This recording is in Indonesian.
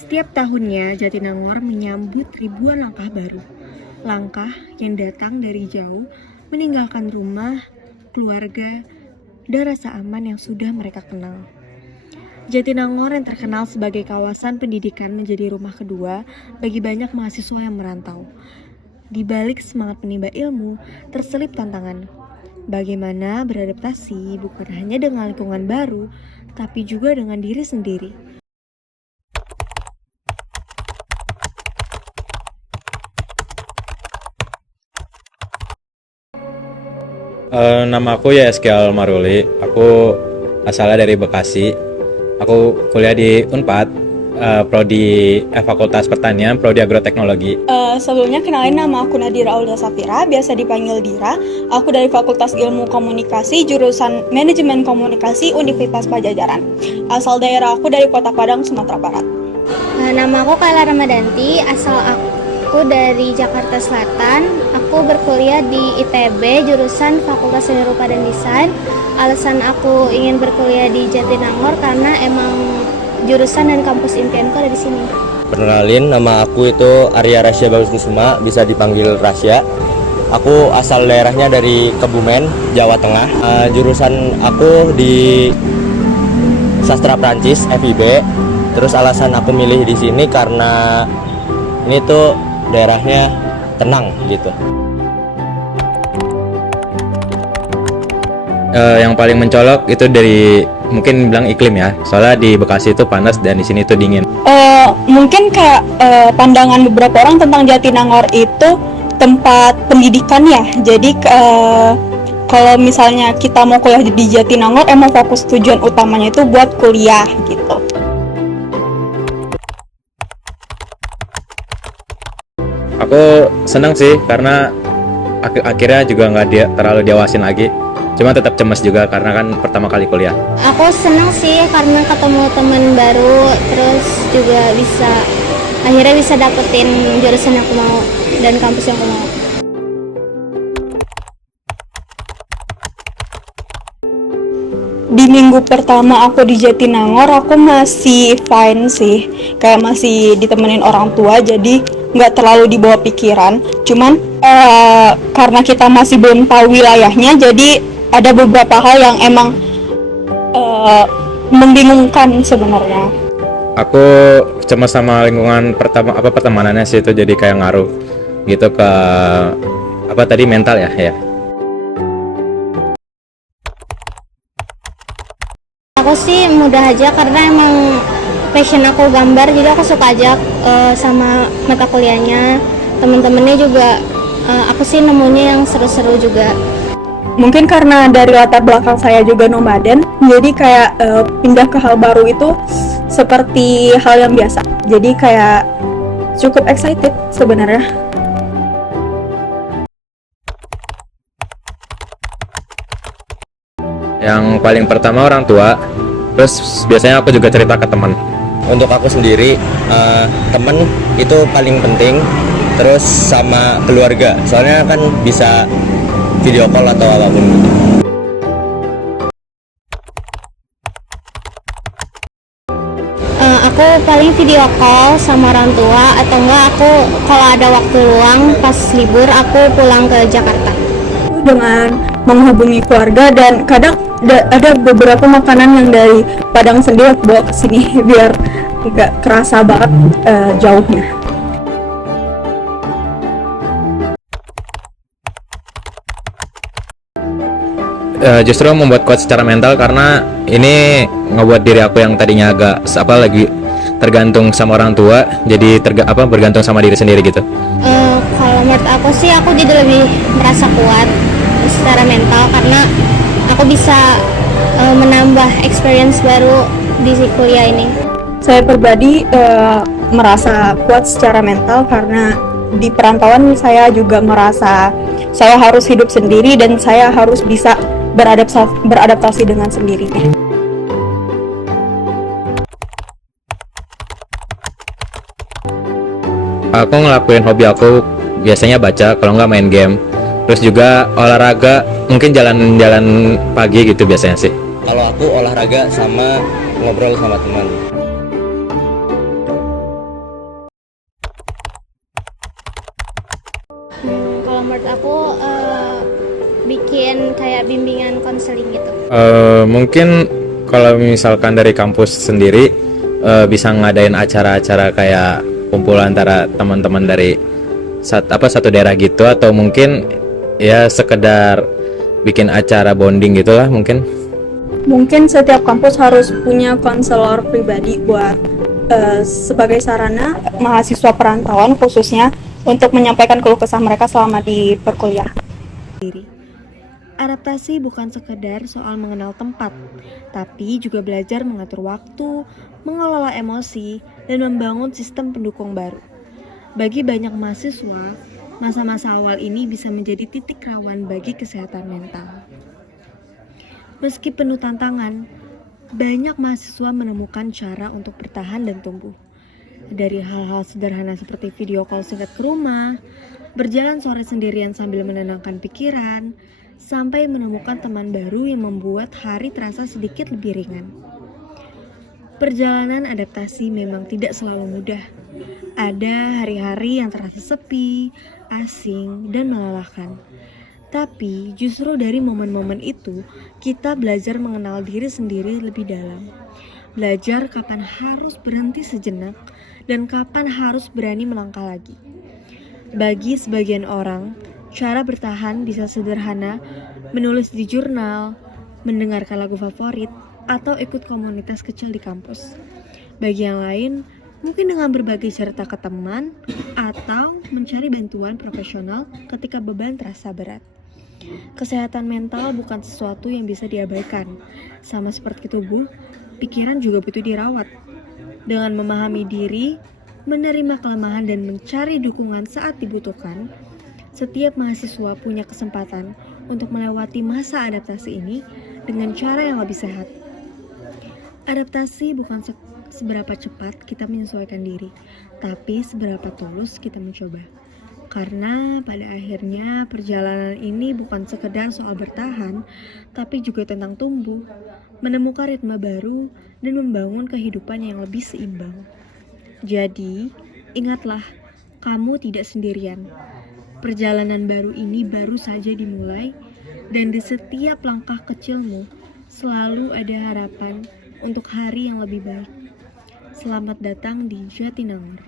Setiap tahunnya Jatinangor menyambut ribuan langkah baru. Langkah yang datang dari jauh, meninggalkan rumah, keluarga, dan rasa aman yang sudah mereka kenal. Jatinangor yang terkenal sebagai kawasan pendidikan menjadi rumah kedua bagi banyak mahasiswa yang merantau. Di balik semangat menimba ilmu, terselip tantangan. Bagaimana beradaptasi bukan hanya dengan lingkungan baru, tapi juga dengan diri sendiri. Nama aku Yeskel Maruli. Aku asalnya dari Bekasi. Aku kuliah di Unpad, prodi Fakultas Pertanian, prodi Agroteknologi. Sebelumnya kenalin, nama aku Nadira Aulia Safira, biasa dipanggil Dira. Aku dari Fakultas Ilmu Komunikasi, jurusan Manajemen Komunikasi Universitas Padjadjaran. Asal daerah aku dari Kota Padang, Sumatera Barat. Nama aku Kayla Ramadanti, asal aku dari Jakarta Selatan. Aku berkuliah di ITB, jurusan Fakultas Seni Rupa dan Desain. Alasan aku ingin berkuliah di Jatinangor karena emang jurusan dan kampus impianku ada di sini. Perkenalin, nama aku itu Arya Rasya Bagus Kusuma, bisa dipanggil Rasya. Aku asal daerahnya dari Kebumen, Jawa Tengah. Jurusan aku di Sastra Prancis, FIB. Terus alasan aku milih di sini karena ini tuh daerahnya tenang gitu. Yang paling mencolok itu dari mungkin bilang iklim ya. Soalnya di Bekasi itu panas dan di sini itu dingin. Mungkin kayak pandangan beberapa orang tentang Jatinangor itu tempat pendidikan ya. Jadi kalau misalnya kita mau kuliah di Jatinangor, emang fokus tujuan utamanya itu buat kuliah gitu. Aku senang sih karena akhirnya juga nggak terlalu diawasin lagi. Cuma tetap cemas juga karena kan pertama kali kuliah. Aku senang sih karena ketemu teman baru, terus juga akhirnya bisa dapetin jurusan yang aku mau dan kampus yang aku mau. Di minggu pertama aku di Jatinangor, aku masih fine sih, kayak masih ditemenin orang tua, jadi nggak terlalu dibawa pikiran. Cuman karena kita masih belum tahu wilayahnya, jadi ada beberapa hal yang emang membingungkan sebenarnya. Aku cemas sama lingkungan pertemanannya sih, itu jadi kayak ngaruh gitu ke mental ya. Aku sih mudah aja karena emang passion aku gambar, jadi aku suka aja sama mata kuliahnya. Temen-temennya juga aku sih nemunya yang seru-seru juga. Mungkin karena dari latar belakang saya juga nomaden, jadi kayak pindah ke hal baru itu seperti hal yang biasa. Jadi kayak cukup excited sebenarnya. Yang paling pertama orang tua, terus biasanya aku juga cerita ke teman. Untuk aku sendiri, temen itu paling penting. Terus sama keluarga, soalnya kan bisa video call atau apapun. Aku paling video call sama orang tua, atau enggak aku kalau ada waktu luang pas libur aku pulang ke Jakarta. Dengan menghubungi keluarga, dan kadang ada beberapa makanan yang dari Padang sendiri aku bawa ke sini biar nggak kerasa banget jauhnya. Justru membuat kuat secara mental karena ini ngebuat diri aku yang tadinya agak lagi tergantung sama orang tua, jadi bergantung sama diri sendiri gitu. Kalau menurut aku sih aku jadi lebih merasa kuat secara mental karena aku bisa menambah experience baru di kuliah ini. Saya pribadi merasa kuat secara mental karena di perantauan saya juga merasa saya harus hidup sendiri dan saya harus bisa beradaptasi dengan sendirinya. Aku ngelakuin hobi aku biasanya baca, kalau nggak main game. Terus juga olahraga, mungkin jalan-jalan pagi gitu biasanya sih. Kalau aku olahraga sama ngobrol sama teman. menurut aku bikin kayak bimbingan konseling gitu. Mungkin kalau misalkan dari kampus sendiri bisa ngadain acara-acara kayak kumpul antara teman-teman dari satu daerah gitu, atau mungkin ya sekedar bikin acara bonding gitulah mungkin. Mungkin setiap kampus harus punya konselor pribadi buat sebagai sarana mahasiswa perantauan khususnya untuk menyampaikan keluh kesah mereka selama di perkuliahan. Adaptasi bukan sekedar soal mengenal tempat, tapi juga belajar mengatur waktu, mengelola emosi, dan membangun sistem pendukung baru. Bagi banyak mahasiswa, masa-masa awal ini bisa menjadi titik rawan bagi kesehatan mental. Meski penuh tantangan, banyak mahasiswa menemukan cara untuk bertahan dan tumbuh. Dari hal-hal sederhana seperti video call singkat ke rumah, berjalan sore sendirian sambil menenangkan pikiran, sampai menemukan teman baru yang membuat hari terasa sedikit lebih ringan. Perjalanan adaptasi memang tidak selalu mudah. Ada hari-hari yang terasa sepi, asing, dan melelahkan. Tapi justru dari momen-momen itu, kita belajar mengenal diri sendiri lebih dalam. Belajar kapan harus berhenti sejenak dan kapan harus berani melangkah lagi. Bagi sebagian orang, cara bertahan bisa sederhana, menulis di jurnal, mendengarkan lagu favorit, atau ikut komunitas kecil di kampus. Bagi yang lain, mungkin dengan berbagi cerita ke teman, atau mencari bantuan profesional ketika beban terasa berat. Kesehatan mental bukan sesuatu yang bisa diabaikan. Sama seperti tubuh, pikiran juga butuh dirawat. Dengan memahami diri, menerima kelemahan dan mencari dukungan saat dibutuhkan, setiap mahasiswa punya kesempatan untuk melewati masa adaptasi ini dengan cara yang lebih sehat. Adaptasi bukan seberapa cepat kita menyesuaikan diri, tapi seberapa tulus kita mencoba. Karena pada akhirnya perjalanan ini bukan sekedar soal bertahan, tapi juga tentang tumbuh, menemukan ritme baru, dan membangun kehidupan yang lebih seimbang. Jadi, ingatlah, kamu tidak sendirian. Perjalanan baru ini baru saja dimulai, dan di setiap langkah kecilmu selalu ada harapan untuk hari yang lebih baik. Selamat datang di Jatinangor.